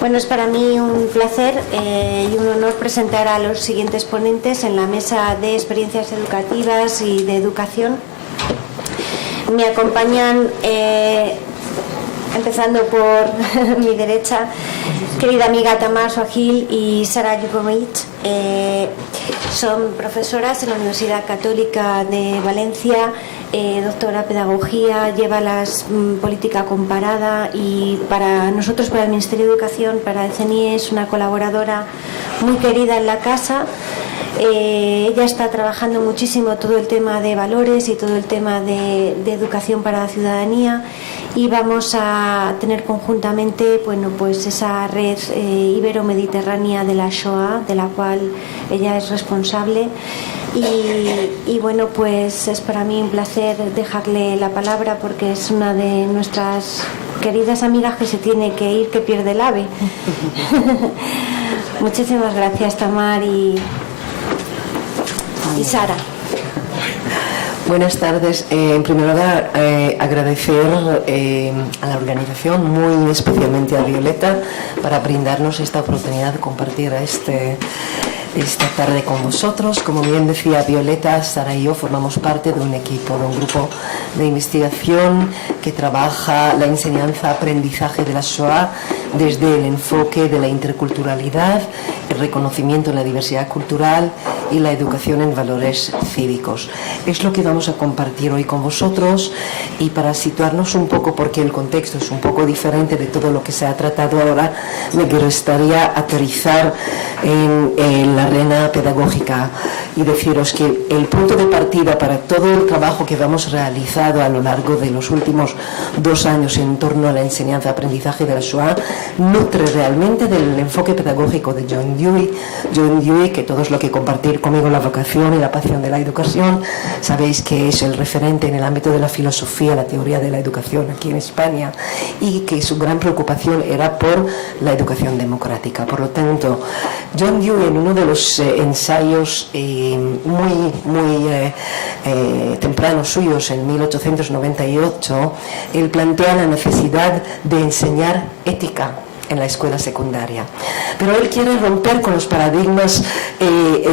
Bueno, es para mí un placer y un honor presentar a los siguientes ponentes en la mesa de experiencias educativas y de educación. Me acompañan, empezando por mi derecha, querida amiga Tamar Suagil y Sara Yukovic. Son profesoras en la Universidad Católica de Valencia, doctora en pedagogía, lleva la política comparada y para nosotros, para el Ministerio de Educación, para el CNIE, es una colaboradora muy querida en la casa. Ella está trabajando muchísimo todo el tema de valores y todo el tema de educación para la ciudadanía, y vamos a tener conjuntamente, bueno, pues esa red ibero-mediterránea de la Shoah, de la cual ella es responsable. Y bueno, pues es para mí un placer dejarle la palabra porque es una de nuestras queridas amigas que se tiene que ir, que pierde el ave. Muchísimas gracias, Tamar y Sara. Buenas tardes. En primer lugar, agradecer a la organización, muy especialmente a Violeta, para brindarnos esta oportunidad de compartir esta tarde con vosotros. Como bien decía Violeta, Sara y yo formamos parte de un equipo, de un grupo de investigación que trabaja la enseñanza-aprendizaje de la Shoah desde el enfoque de la interculturalidad, el reconocimiento de la diversidad cultural y la educación en valores cívicos. Es lo que vamos a compartir hoy con vosotros, y para situarnos un poco, porque el contexto es un poco diferente de todo lo que se ha tratado ahora, me gustaría aterrizar en la arena pedagógica y deciros que el punto de partida para todo el trabajo que hemos realizado a lo largo de los últimos 2 años en torno a la enseñanza-aprendizaje de la Shoah nutre realmente del enfoque pedagógico de John Dewey. John Dewey, que todos los que compartir conmigo la vocación y la pasión de la educación sabéis que es el referente en el ámbito de la filosofía, la teoría de la educación aquí en España, y que su gran preocupación era por la educación democrática. Por lo tanto, John Dewey, en uno de los ensayos muy tempranos suyos, en 1898, él plantea la necesidad de enseñar ética en la escuela secundaria. Pero él quiere romper con los paradigmas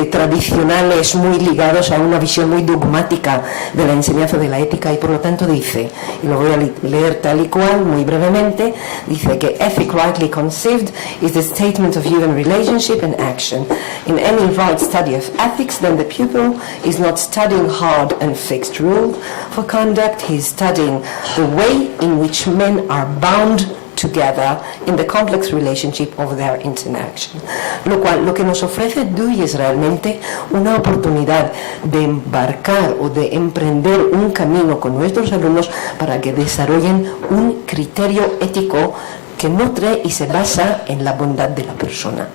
tradicionales muy ligados a una visión muy dogmática de la enseñanza de la ética, y por lo tanto dice, y lo voy a leer tal y cual, muy brevemente, dice que ethic rightly conceived is the statement of human relationship and action. In any right study of ethics, then the pupil is not studying hard and fixed rule for conduct, he is studying the way in which men are bound together in the complex relationship of their interaction. Lo cual, lo que nos ofrece Dewey es realmente una oportunidad de embarcar o de emprender un camino con nuestros alumnos para que desarrollen un criterio ético que nutre y se basa en la bondad de la persona.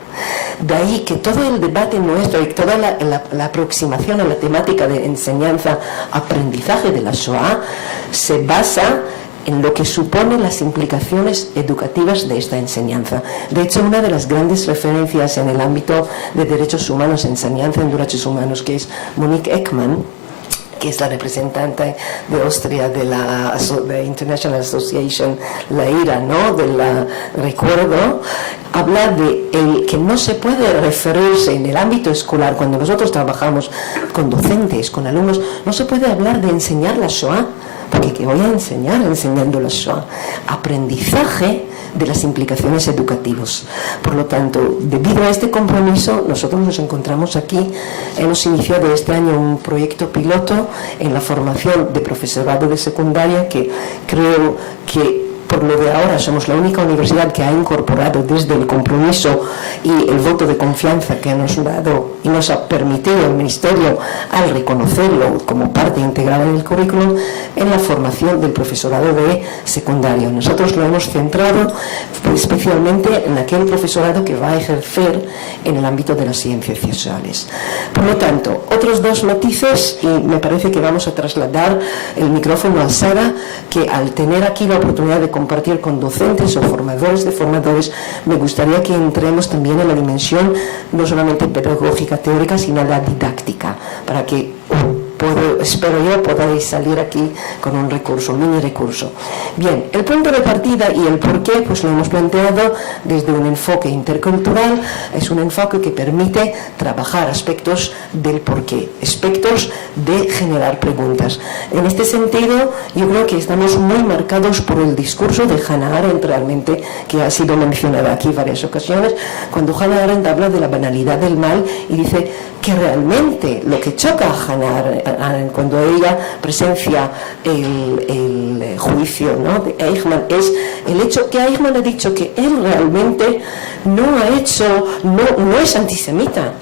De ahí que todo el debate nuestro y toda la aproximación a la temática de enseñanza-aprendizaje de la Shoah se basa en lo que supone las implicaciones educativas de esta enseñanza. De hecho, una de las grandes referencias en el ámbito de derechos humanos, enseñanza en derechos humanos, que es Monique Ekman, que es la representante de Austria de la International Association, la IRA, ¿no?, del recuerdo, habla de que no se puede referirse en el ámbito escolar, cuando nosotros trabajamos con docentes, con alumnos, no se puede hablar de enseñar la Shoah, porque ¿qué voy a enseñar enseñando la Shoah? Aprendizaje de las implicaciones educativas. Por lo tanto, debido a este compromiso, nosotros nos encontramos aquí. Hemos iniciado este año un proyecto piloto en la formación de profesorado de secundaria, que creo que por lo de ahora somos la única universidad que ha incorporado desde el compromiso y el voto de confianza que nos ha dado y nos ha permitido el Ministerio al reconocerlo como parte integral en el currículum, en la formación del profesorado de secundario. Nosotros lo hemos centrado especialmente en aquel profesorado que va a ejercer en el ámbito de las ciencias sociales. Por lo tanto, otros 2 matices, y me parece que vamos a trasladar el micrófono a Sara, que al tener aquí la oportunidad de compartir con docentes o formadores de formadores, me gustaría que entremos también en la dimensión no solamente pedagógica, teórica, sino la didáctica, para que por espero yo podáis salir aquí con un recurso, un mini recurso. Bien, el punto de partida y el porqué pues lo hemos planteado desde un enfoque intercultural. Es un enfoque que permite trabajar aspectos del porqué, aspectos de generar preguntas. En este sentido, yo creo que estamos muy marcados por el discurso de Hannah Arendt, realmente, que ha sido mencionada aquí en varias ocasiones, cuando Hannah Arendt habla de la banalidad del mal y dice que realmente lo que choca a Hannah Arendt cuando ella presencia el juicio, ¿no?, de Eichmann, es el hecho que Eichmann ha dicho que él realmente no es antisemita.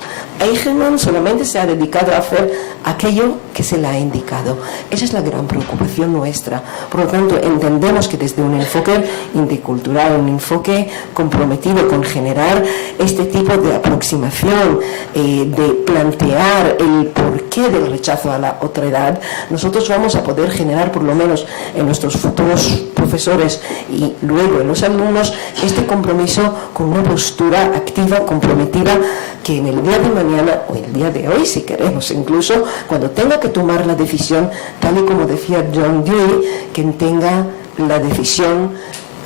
Eichmann solamente se ha dedicado a hacer aquello que se le ha indicado. Esa es la gran preocupación nuestra. Por lo tanto, entendemos que desde un enfoque intercultural, un enfoque comprometido con generar este tipo de aproximación, de plantear el porqué del rechazo a la otredad, nosotros vamos a poder generar, por lo menos en nuestros futuros profesores y luego en los alumnos, este compromiso con una postura activa, comprometida, que en el día de mañana o el día de hoy, si queremos, incluso cuando tenga que tomar la decisión, tal y como decía John Dewey, que tenga la decisión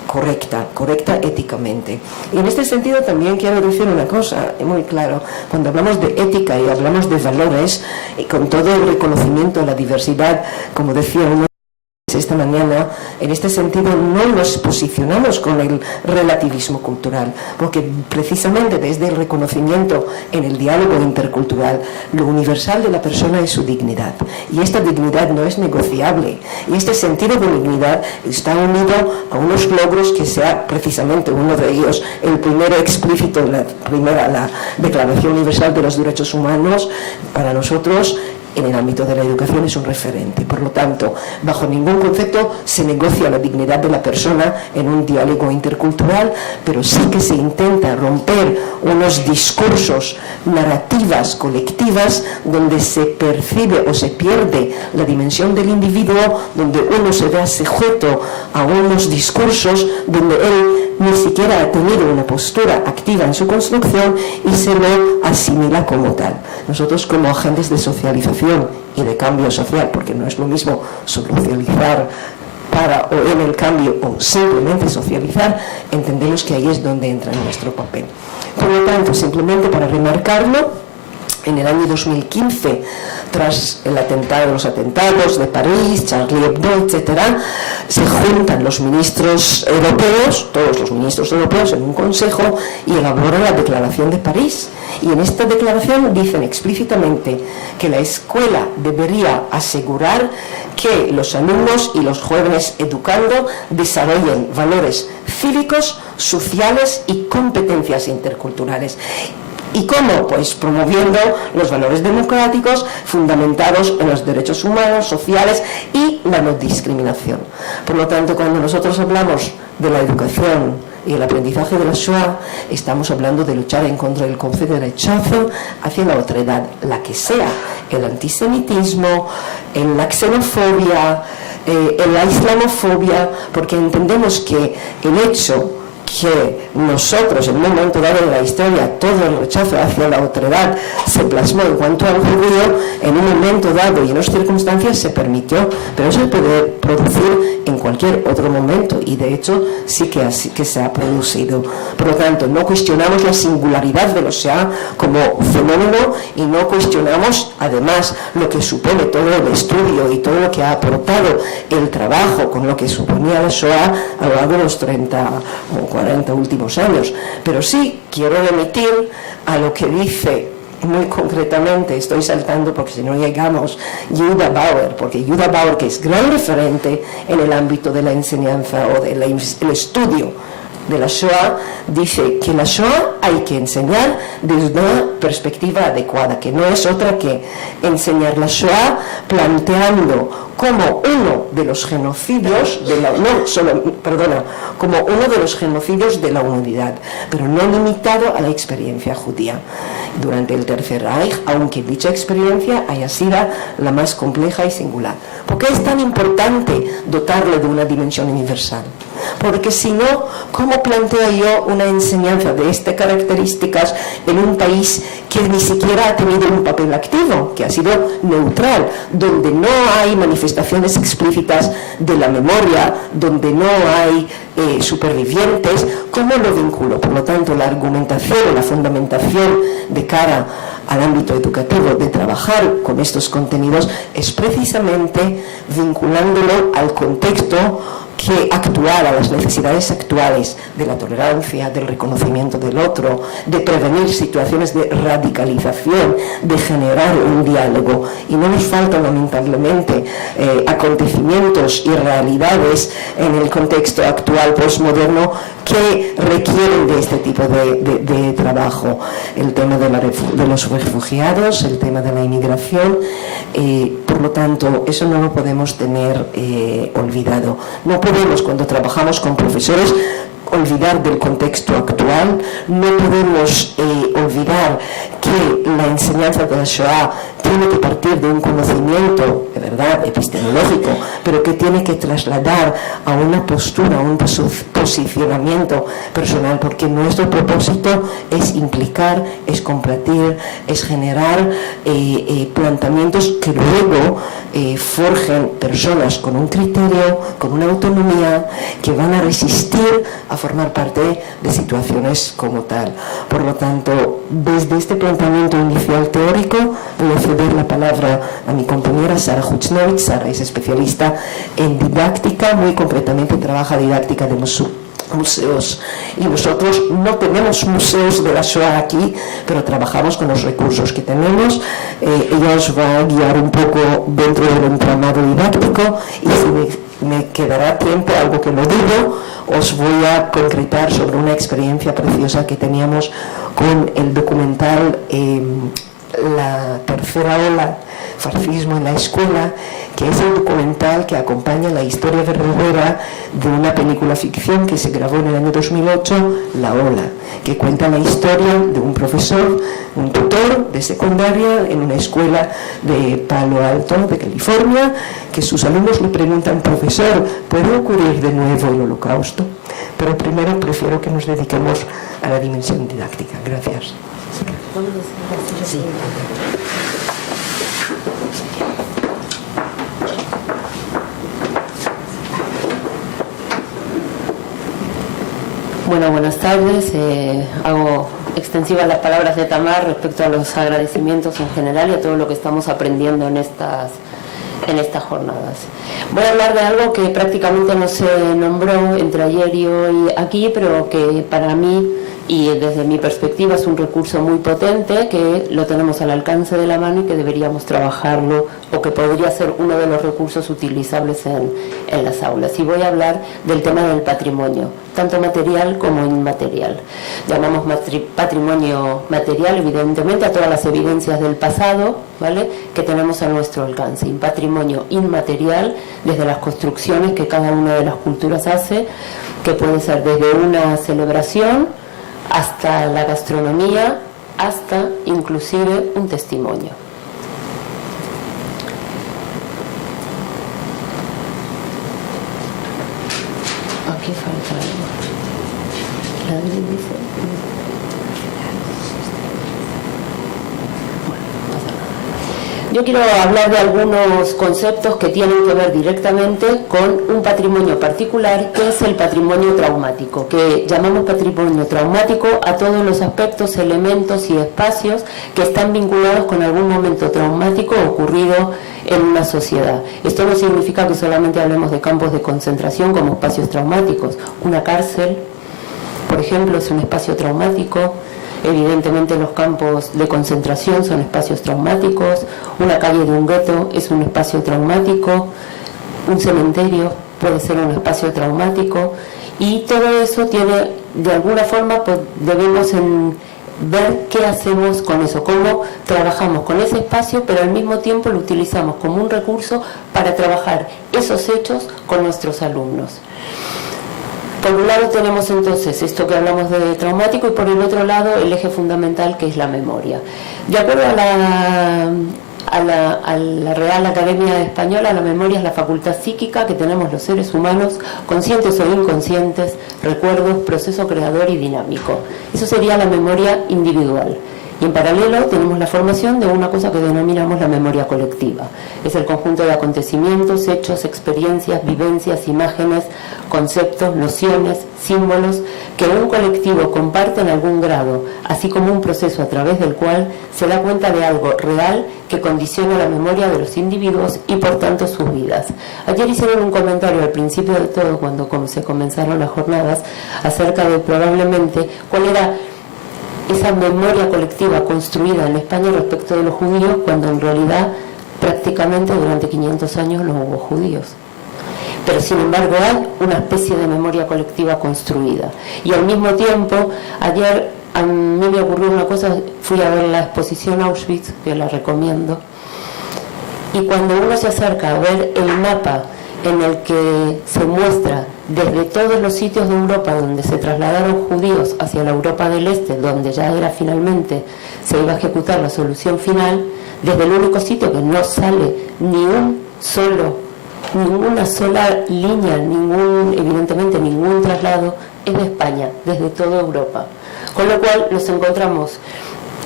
correcta éticamente. Y en este sentido también quiero decir una cosa muy claro: cuando hablamos de ética y hablamos de valores, y con todo el reconocimiento a la diversidad, como decía uno esta mañana, en este sentido no nos posicionamos con el relativismo cultural, porque precisamente desde el reconocimiento en el diálogo intercultural, lo universal de la persona es su dignidad, y esta dignidad no es negociable, y este sentido de dignidad está unido a unos logros que sea precisamente uno de ellos, el primero explícito, la Declaración Universal de los Derechos Humanos. Para nosotros, en el ámbito de la educación, es un referente. Por lo tanto, bajo ningún concepto se negocia la dignidad de la persona en un diálogo intercultural, pero sí que se intenta romper unos discursos, narrativas colectivas, donde se percibe o se pierde la dimensión del individuo, donde uno se ve sujeto a unos discursos donde él ni siquiera ha tenido una postura activa en su construcción y se lo asimila como tal. Nosotros, como agentes de socialización y de cambio social, porque no es lo mismo socializar para o en el cambio o simplemente socializar, entendemos que ahí es donde entra nuestro papel. Por lo tanto, simplemente para remarcarlo, en el año 2015, tras los atentados de París, Charlie Hebdo, etcétera, se juntan los ministros europeos, todos los ministros europeos, en un consejo y elaboran la Declaración de París. Y en esta declaración dicen explícitamente que la escuela debería asegurar que los alumnos y los jóvenes educando desarrollen valores cívicos, sociales y competencias interculturales. ¿Y cómo? Pues promoviendo los valores democráticos fundamentados en los derechos humanos, sociales y la no discriminación. Por lo tanto, cuando nosotros hablamos de la educación y el aprendizaje de la Shoah, estamos hablando de luchar en contra del concepto de rechazo hacia la otredad, la que sea, el antisemitismo, la xenofobia, la islamofobia, porque entendemos que el hecho que nosotros en un momento dado de la historia todo el rechazo hacia la otredad se plasmó en cuanto al judío, en un momento dado y en otras circunstancias se permitió, pero eso puede producir en cualquier otro momento, y de hecho sí que se ha producido. Por lo tanto, no cuestionamos la singularidad de la Shoah como fenómeno, y no cuestionamos además lo que supone todo el estudio y todo lo que ha aportado el trabajo con lo que suponía la Shoah a lo largo de los 30 o 40 últimos años. Pero sí quiero remitir a lo que dice muy concretamente, estoy saltando porque si no llegamos, Yehuda Bauer, porque Yehuda Bauer, que es gran referente en el ámbito de la enseñanza o del estudio de la Shoah, dice que la Shoah hay que enseñar desde una perspectiva adecuada, que no es otra que enseñar la Shoah planteando como uno de los genocidios como uno de los genocidios de la humanidad, pero no limitado a la experiencia judía durante el Tercer Reich, aunque dicha experiencia haya sido la más compleja y singular. ¿Por qué es tan importante dotarle de una dimensión universal? porque si no, ¿cómo planteo yo una enseñanza de estas características en un país que ni siquiera ha tenido un papel activo, que ha sido neutral, donde no hay manifestaciones explícitas de la memoria, donde no hay supervivientes? ¿Cómo lo vinculo? Por lo tanto, la argumentación, la fundamentación de cara al ámbito educativo de trabajar con estos contenidos es precisamente vinculándolo al contexto actual, a las necesidades actuales de la tolerancia, del reconocimiento del otro, de prevenir situaciones de radicalización, de generar un diálogo. Y no nos faltan, lamentablemente, acontecimios y realidades en el contexto actual postmoderno que requieren de este tipo de trabajo. El tema de los refugiados, el tema de la inmigración, por lo tanto, eso no lo podemos tener olvidado. No podemos, cuando trabajamos con profesores, olvidar del contexto actual, no podemos olvidar que la enseñanza de la Shoah tiene que partir de un conocimiento, de verdad, epistemológico, pero que tiene que trasladar a una postura, a un posicionamiento personal, porque nuestro propósito es implicar, es compartir, es generar planteamientos que luego forjen personas con un criterio, con una autonomía, que van a resistir a formar parte de situaciones como tal. Por lo tanto, desde este planteamiento inicial teórico, voy a ceder la palabra a mi compañera Sara Huchnovich. Sara es especialista en didáctica, muy concretamente trabaja didáctica de museos, y nosotros no tenemos museos de la Shoah aquí, pero trabajamos con los recursos que tenemos. Ella os va a guiar un poco dentro del entramado didáctico, y si me quedará tiempo, algo que no digo, os voy a concretar sobre una experiencia preciosa que teníamos con el documental La tercera ola, fascismo en la escuela, que es el documental que acompaña la historia verdadera de una película ficción que se grabó en el año 2008, La Ola, que cuenta la historia de un profesor, un tutor de secundaria en una escuela de Palo Alto, de California, que sus alumnos le preguntan: profesor, ¿puede ocurrir de nuevo el Holocausto? Pero primero prefiero que nos dediquemos a la dimensión didáctica. Gracias. Sí. Bueno, buenas tardes. Hago extensivas las palabras de Tamar respecto a los agradecimientos en general y a todo lo que estamos aprendiendo en estas jornadas. Voy a hablar de algo que prácticamente no se nombró entre ayer y hoy aquí, pero que para mí y desde mi perspectiva es un recurso muy potente, que lo tenemos al alcance de la mano y que deberíamos trabajarlo, o que podría ser uno de los recursos utilizables en las aulas. Y voy a hablar del tema del patrimonio, tanto material como inmaterial. Llamamos patrimonio material, evidentemente, a todas las evidencias del pasado, ¿vale?, que tenemos a nuestro alcance. Y patrimonio inmaterial, desde las construcciones que cada una de las culturas hace, que puede ser desde una celebración hasta la gastronomía, hasta inclusive un testimonio. Aquí falta algo. La dice. Yo quiero hablar de algunos conceptos que tienen que ver directamente con un patrimonio particular, que es el patrimonio traumático, que llamamos patrimonio traumático a todos los aspectos, elementos y espacios que están vinculados con algún momento traumático ocurrido en una sociedad. Esto no significa que solamente hablemos de campos de concentración como espacios traumáticos. Una cárcel, por ejemplo, es un espacio traumático. Evidentemente los campos de concentración son espacios traumáticos, una calle de un gueto es un espacio traumático, un cementerio puede ser un espacio traumático, y todo eso tiene, de alguna forma, pues, debemos ver qué hacemos con eso, cómo trabajamos con ese espacio, pero al mismo tiempo lo utilizamos como un recurso para trabajar esos hechos con nuestros alumnos. Por un lado tenemos entonces esto que hablamos de traumático, y por el otro lado el eje fundamental, que es la memoria. De acuerdo a la Real Academia Española, la memoria es la facultad psíquica que tenemos los seres humanos, conscientes o inconscientes, recuerdos, proceso creador y dinámico. Eso sería la memoria individual. Y en paralelo tenemos la formación de una cosa que denominamos la memoria colectiva. Es el conjunto de acontecimientos, hechos, experiencias, vivencias, imágenes, conceptos, nociones, símbolos que un colectivo comparte en algún grado, así como un proceso a través del cual se da cuenta de algo real que condiciona la memoria de los individuos y por tanto sus vidas. Ayer hicieron un comentario al principio de todo, cuando se comenzaron las jornadas, acerca de probablemente cuál era esa memoria colectiva construida en España respecto de los judíos, cuando en realidad prácticamente durante 500 años no hubo judíos. Pero sin embargo hay una especie de memoria colectiva construida. Y al mismo tiempo, ayer a mí me ocurrió una cosa, fui a ver la exposición Auschwitz, que la recomiendo, y cuando uno se acerca a ver el mapa en el que se muestra desde todos los sitios de Europa donde se trasladaron judíos hacia la Europa del Este, donde ya era finalmente, se iba a ejecutar la solución final, desde el único sitio que no sale ninguna sola línea, evidentemente ningún traslado, es de España, desde toda Europa. Con lo cual nos encontramos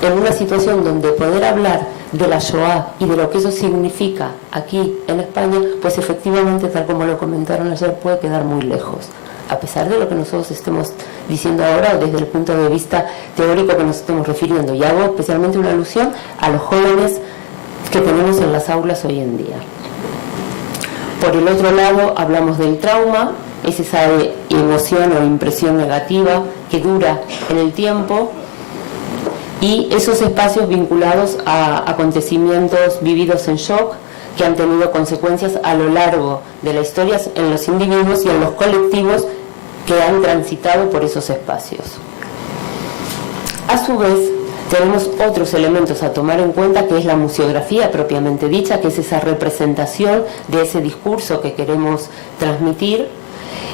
en una situación donde poder hablar de la Shoah y de lo que eso significa aquí en España, pues efectivamente, tal como lo comentaron ayer, puede quedar muy lejos, a pesar de lo que nosotros estemos diciendo ahora desde el punto de vista teórico que nos estemos refiriendo. Y hago especialmente una alusión a los jóvenes que tenemos en las aulas hoy en día. Por el otro lado, hablamos del trauma, es esa emoción o impresión negativa que dura en el tiempo, y esos espacios vinculados a acontecimientos vividos en shock que han tenido consecuencias a lo largo de la historia en los individuos y en los colectivos que han transitado por esos espacios. A su vez, tenemos otros elementos a tomar en cuenta, que es la museografía propiamente dicha, que es esa representación de ese discurso que queremos transmitir.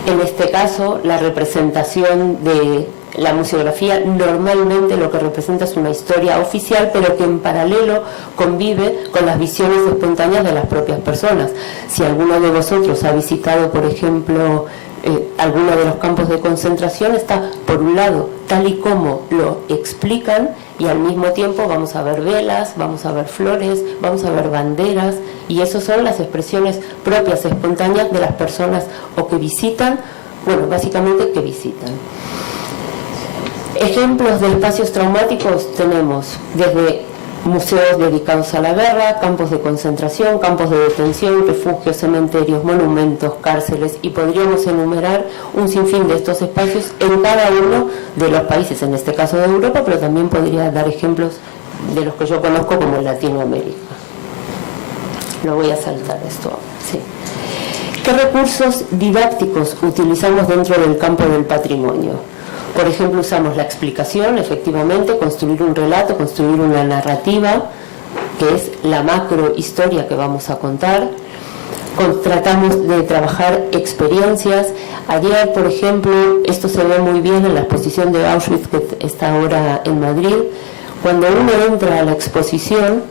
En este caso, la representación de la museografía normalmente lo que representa es una historia oficial, pero que en paralelo convive con las visiones espontáneas de las propias personas. Si alguno de vosotros ha visitado, por ejemplo, alguno de los campos de concentración, está por un lado tal y como lo explican, y al mismo tiempo vamos a ver velas, vamos a ver flores, vamos a ver banderas, y esas son las expresiones propias, espontáneas de las personas o que visitan, bueno, básicamente que visitan. Ejemplos de espacios traumáticos tenemos desde museos dedicados a la guerra, campos de concentración, campos de detención, refugios, cementerios, monumentos, cárceles, y podríamos enumerar un sinfín de estos espacios en cada uno de los países, en este caso de Europa, pero también podría dar ejemplos de los que yo conozco como en Latinoamérica. Lo voy a saltar esto, sí. ¿Qué recursos didácticos utilizamos dentro del campo del patrimonio? Por ejemplo, usamos la explicación, efectivamente, construir un relato, construir una narrativa, que es la macro historia que vamos a contar. Tratamos de trabajar experiencias. Ayer, por ejemplo, esto se ve muy bien en la exposición de Auschwitz, que está ahora en Madrid. Cuando uno entra a la exposición,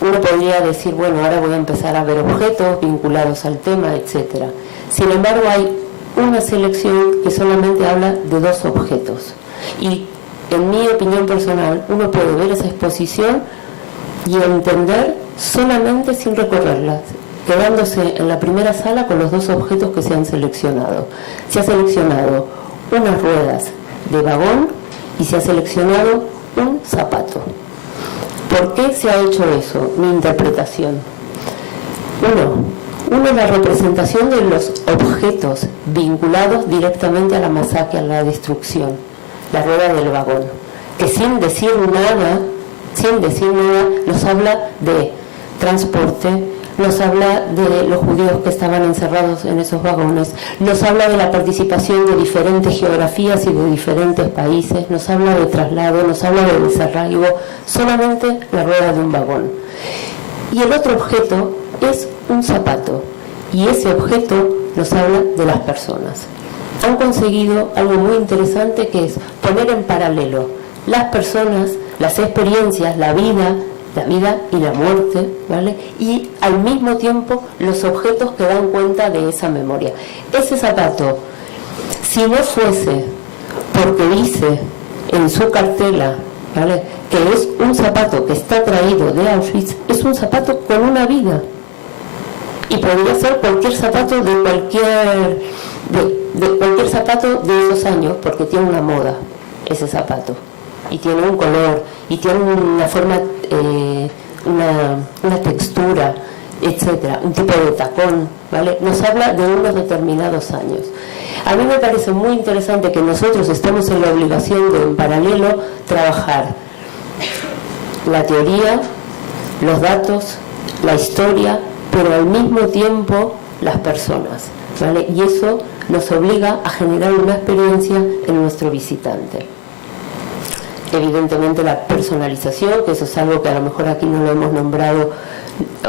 uno podría decir, bueno, ahora voy a empezar a ver objetos vinculados al tema, etc. Sin embargo, hay una selección que solamente habla de dos objetos, y en mi opinión personal uno puede ver esa exposición y entender solamente sin recorrerla, quedándose en la primera sala con los dos objetos que se han seleccionado. Se ha seleccionado unas ruedas de vagón y se ha seleccionado un zapato. ¿Por qué se ha hecho eso? Mi interpretación. Uno, la representación de los objetos vinculados directamente a la masacre, a la destrucción, la rueda del vagón, que sin decir nada, nos habla de transporte, nos habla de los judíos que estaban encerrados en esos vagones, nos habla de la participación de diferentes geografías y de diferentes países, nos habla de traslado, nos habla de desarraigo, solamente la rueda de un vagón. Y el otro objeto es un zapato, y ese objeto nos habla de las personas. Han conseguido algo muy interesante, que es poner en paralelo las personas, las experiencias, la vida la vida y la muerte, ¿vale? Y al mismo tiempo los objetos que dan cuenta de esa memoria. Ese zapato, si no fuese porque dice en su cartela, ¿vale?, que es un zapato que está traído de Auschwitz, es un zapato con una vida. Y podría ser cualquier zapato de cualquier zapato de esos años, porque tiene una moda ese zapato, y tiene un color, y tiene una forma, una textura, etcétera, un tipo de tacón, ¿vale? Nos habla de unos determinados años. A mí me parece muy interesante que nosotros estemos en la obligación de, en paralelo, trabajar la teoría, los datos, la historia, pero al mismo tiempo las personas, ¿vale? Y eso nos obliga a generar una experiencia en nuestro visitante. Evidentemente la personalización, que eso es algo que a lo mejor aquí no lo hemos nombrado,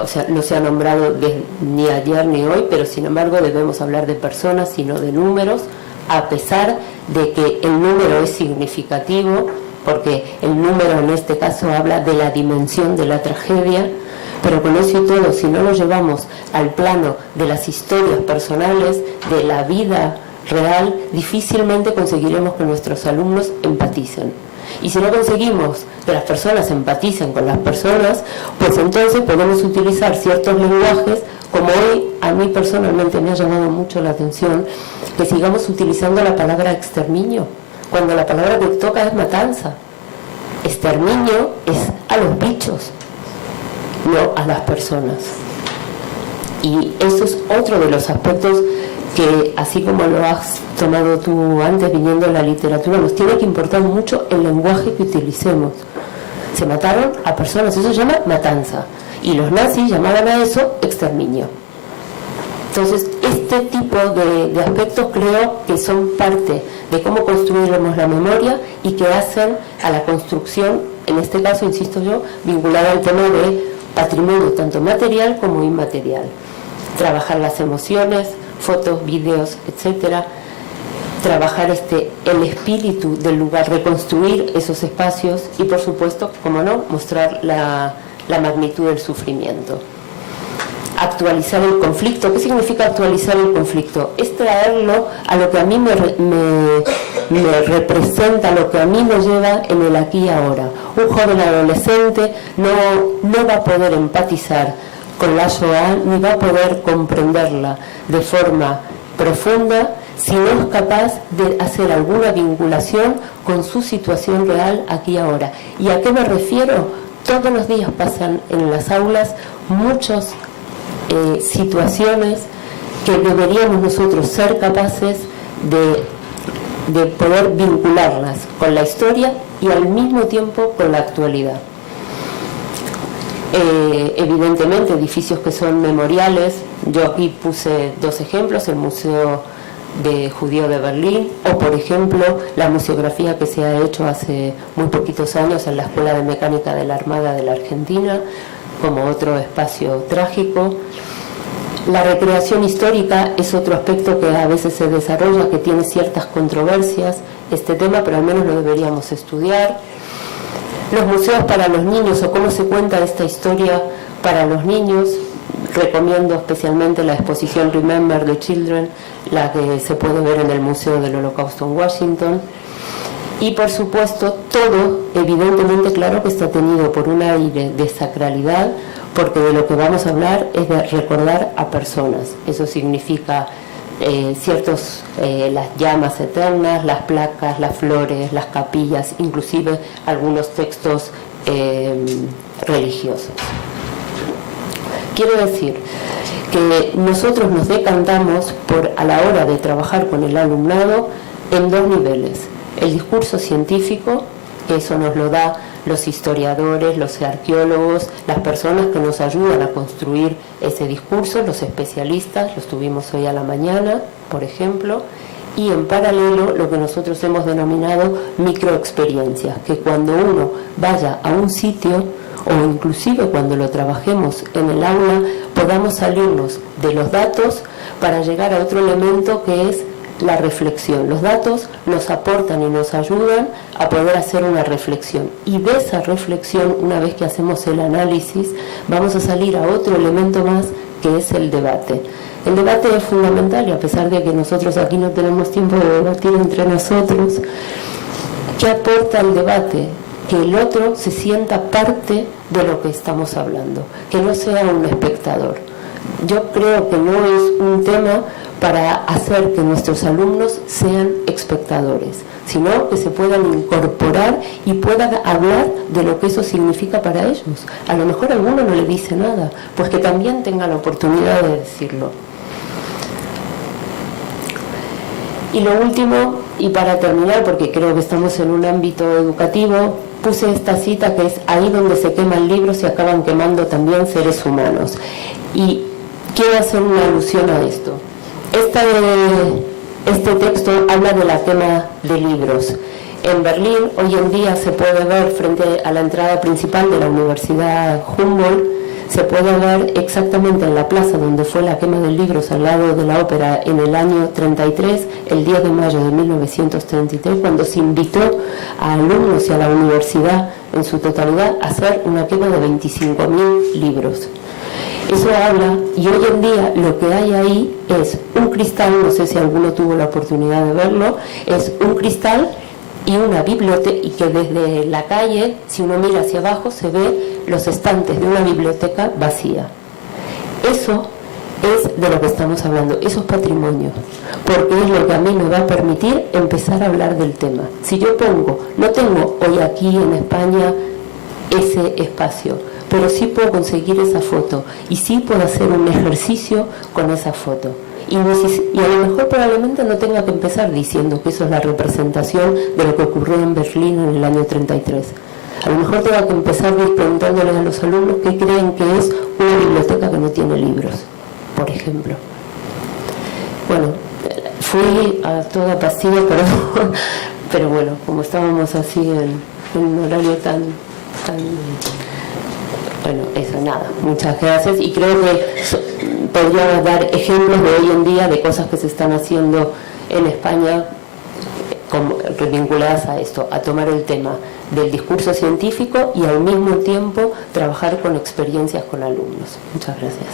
o sea, no se ha nombrado ni ayer ni hoy, pero sin embargo debemos hablar de personas, sino de números, a pesar de que el número es significativo, porque el número en este caso habla de la dimensión de la tragedia, pero con eso y todo, si no lo llevamos al plano de las historias personales, de la vida real, difícilmente conseguiremos que nuestros alumnos empaticen. Y si no conseguimos que las personas empaticen con las personas, pues entonces podemos utilizar ciertos lenguajes, como hoy a mí personalmente me ha llamado mucho la atención, que sigamos utilizando la palabra exterminio, cuando la palabra que toca es matanza. Exterminio es a los bichos, no a las personas. Y eso es otro de los aspectos que, así como lo has tomado tú antes viniendo en la literatura, nos tiene que importar mucho el lenguaje que utilicemos. Se mataron a personas, eso se llama matanza, y los nazis llamaban a eso exterminio. Entonces, este tipo de aspectos creo que son parte de cómo construiremos la memoria y que hacen a la construcción, en este caso, insisto yo, vinculada al tema de patrimonio tanto material como inmaterial. Trabajar las emociones, fotos, vídeos, etcétera. Trabajar el espíritu del lugar, reconstruir esos espacios y, por supuesto, como no, mostrar la magnitud del sufrimiento. Actualizar el conflicto. ¿Qué significa actualizar el conflicto? Es traerlo a lo que a mí me representa, lo que a mí me lleva en el aquí y ahora. Un joven adolescente no va a poder empatizar con la Shoah ni va a poder comprenderla de forma profunda si no es capaz de hacer alguna vinculación con su situación real aquí y ahora. ¿Y a qué me refiero? Todos los días pasan en las aulas muchas situaciones que deberíamos nosotros ser capaces de poder vincularlas con la historia y al mismo tiempo con la actualidad. Evidentemente edificios que son memoriales, yo aquí puse dos ejemplos, el Museo Judío de Berlín, o por ejemplo la museografía que se ha hecho hace muy poquitos años en la Escuela de Mecánica de la Armada de la Argentina, como otro espacio trágico. La recreación histórica es otro aspecto que a veces se desarrolla, que tiene ciertas controversias, este tema, pero al menos lo deberíamos estudiar. Los museos para los niños, o cómo se cuenta esta historia para los niños. Recomiendo especialmente la exposición Remember the Children, la que se puede ver en el Museo del Holocausto en Washington. Y por supuesto todo, evidentemente, claro que está tenido por un aire de sacralidad, porque de lo que vamos a hablar es de recordar a personas. Eso significa las llamas eternas, las placas, las flores, las capillas, inclusive algunos textos religiosos. Quiero decir que nosotros nos decantamos a la hora de trabajar con el alumnado en dos niveles. El discurso científico, que eso nos lo da los historiadores, los arqueólogos, las personas que nos ayudan a construir ese discurso, los especialistas, los tuvimos hoy a la mañana, por ejemplo, y en paralelo lo que nosotros hemos denominado microexperiencias, que cuando uno vaya a un sitio, o inclusive cuando lo trabajemos en el aula, podamos salirnos de los datos para llegar a otro elemento que es la reflexión. Los datos nos aportan y nos ayudan a poder hacer una reflexión. Y de esa reflexión, una vez que hacemos el análisis, vamos a salir a otro elemento más, que es el debate. El debate es fundamental y a pesar de que nosotros aquí no tenemos tiempo de debatir entre nosotros, ¿qué aporta el debate? Que el otro se sienta parte de lo que estamos hablando, que no sea un espectador. Yo creo que no es un tema para hacer que nuestros alumnos sean espectadores, sino que se puedan incorporar y puedan hablar de lo que eso significa para ellos. A lo mejor a alguno no le dice nada, pues que también tenga la oportunidad de decirlo. Y lo último, y para terminar, porque creo que estamos en un ámbito educativo, puse esta cita que es: ahí donde se queman libros se acaban quemando también seres humanos. Y quiero hacer una alusión a esto. Este texto habla de la quema de libros. En Berlín hoy en día se puede ver frente a la entrada principal de la Universidad Humboldt, se puede ver exactamente en la plaza donde fue la quema de libros al lado de la ópera en el año 33, el 10 de mayo de 1933, cuando se invitó a alumnos y a la universidad en su totalidad a hacer una quema de 25.000 libros. Eso habla, y hoy en día lo que hay ahí es un cristal, no sé si alguno tuvo la oportunidad de verlo, es un cristal y una biblioteca, y que desde la calle, si uno mira hacia abajo, se ve los estantes de una biblioteca vacía. Eso es de lo que estamos hablando, eso es patrimonio, porque es lo que a mí me va a permitir empezar a hablar del tema. Si yo no tengo hoy aquí en España ese espacio, pero sí puedo conseguir esa foto y sí puedo hacer un ejercicio con esa foto. Y a lo mejor probablemente no tenga que empezar diciendo que eso es la representación de lo que ocurrió en Berlín en el año 33. A lo mejor tenga que empezar preguntándoles a los alumnos qué creen que es una biblioteca que no tiene libros, por ejemplo. Bueno, fui a toda pastilla, pero bueno, como estábamos así en un horario tan bueno, eso, nada, muchas gracias, y creo que podríamos dar ejemplos de hoy en día de cosas que se están haciendo en España vinculadas a esto, a tomar el tema del discurso científico y al mismo tiempo trabajar con experiencias con alumnos. Muchas gracias.